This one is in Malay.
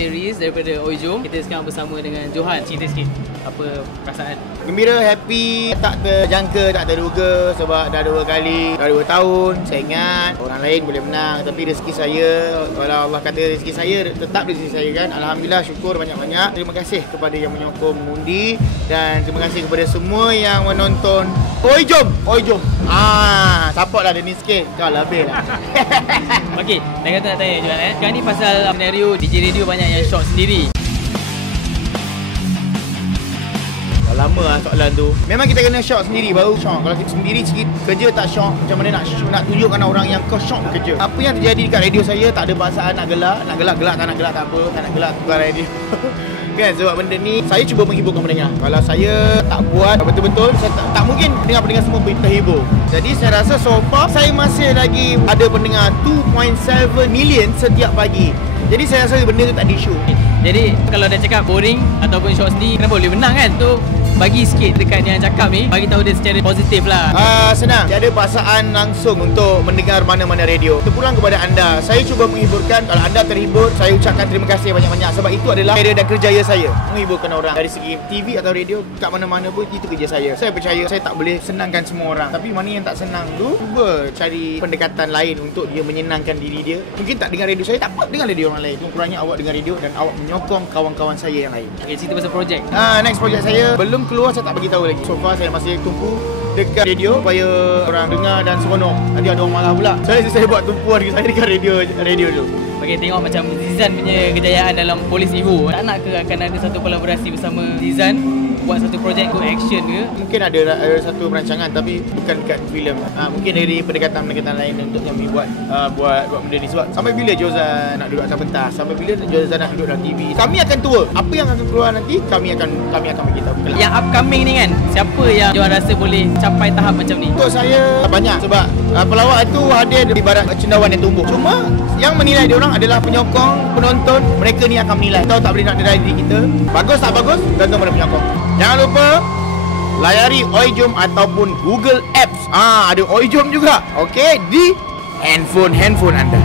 saya Riz daripada Oi Jom. Kita sekarang bersama dengan Johan. Cerita sikit apa perasaan? Gembira, happy, tak terjangka, tak terduga sebab dah 2 kali, dah 2 tahun. Saya ingat orang lain boleh menang tapi rezeki saya, kalau Allah kata rezeki saya, tetap rezeki saya kan. Alhamdulillah, syukur banyak-banyak. Terima kasih kepada yang menyokong mengundi dan terima kasih kepada semua yang menonton Oi Jom. Oi Jom. Support lah Denis sikit. Kau lah habis lah. Okey, saya kata nak tanya Johan Sekarang ni pasal senario DJ radio banyak yang shot sendiri. Lama lah soalan tu. Memang kita kena shock sendiri baru shock. Kalau kita sendiri kerja tak shock, macam mana nak tunjukkan orang yang kau shock kerja. Apa yang terjadi dekat radio saya tak ada paksaan nak gelak tak nak gelak tak apa, tak nak gelak tukar radio. Kan sebab benda ni saya cuba menghiburkan pendengar. Kalau saya tak buat betul-betul, saya tak mungkin pendengar semua terhibur. Jadi saya rasa so far saya masih lagi ada pendengar 2.7 million setiap pagi. Jadi saya rasa benda tu tak ada isu. Jadi kalau dah cakap boring ataupun shot sendiri, kenapa boleh menang kan? Tu bagi sikit dekat yang cakap ni, bagi tahu dia secara positif lah. Senang. Dia ada paksaan langsung untuk mendengar mana-mana radio. Terpulang kepada anda. Saya cuba menghiburkan. Kalau anda terhibur, saya ucapkan terima kasih banyak-banyak sebab itu adalah kerja dan kerjaya saya. Menghiburkan orang. Dari segi TV atau radio, kat mana-mana pun itu kerja saya. Saya percaya saya tak boleh senangkan semua orang. Tapi mana yang tak senang tu, cuba cari pendekatan lain untuk dia menyenangkan diri dia. Mungkin tak dengar radio saya, tak apa dengar radio orang lain. Kurangnya awak dengar radio dan awak menyokong kawan-kawan saya yang lain. Okay, cerita pasal projek. Next projek saya belum keluar, saya tak bagi tahu lagi. So far saya masih tumpu dekat radio supaya orang dengar dan seronok. Nanti ada orang marah pula. Saya buat tumpuan saya dekat radio tu. Bagi tengok macam Zizan punya kejayaan dalam Polis Hero. Tak nak ke akan ada satu kolaborasi bersama Zizan buat satu projek go action ke? Mungkin ada satu perancangan tapi bukan dekat filem. Mungkin dari pendekatan lain untuk kami buat benda ni. Sebab sampai bila Jozan nak duduk atas pentas, sampai bila Jozan nak duduk dalam TV. Kami akan tour. Apa yang akan keluar nanti kami akan bagi tahu. Yang upcoming ni kan, siapa yang Johan rasa boleh capai tahap macam ni? Untuk saya banyak sebab pelawak itu hadir ibarat cendawan yang tumbuh. Cuma yang menilai dia orang adalah penyokong, penonton. Mereka ni akan menilai. Tahu tak boleh nak nilai diri kita. Bagus tak bagus, tergantung pada penyokong. Jangan lupa layari Oi Jom ataupun Google Apps. Ada Oi Jom juga. Okey, di handphone anda.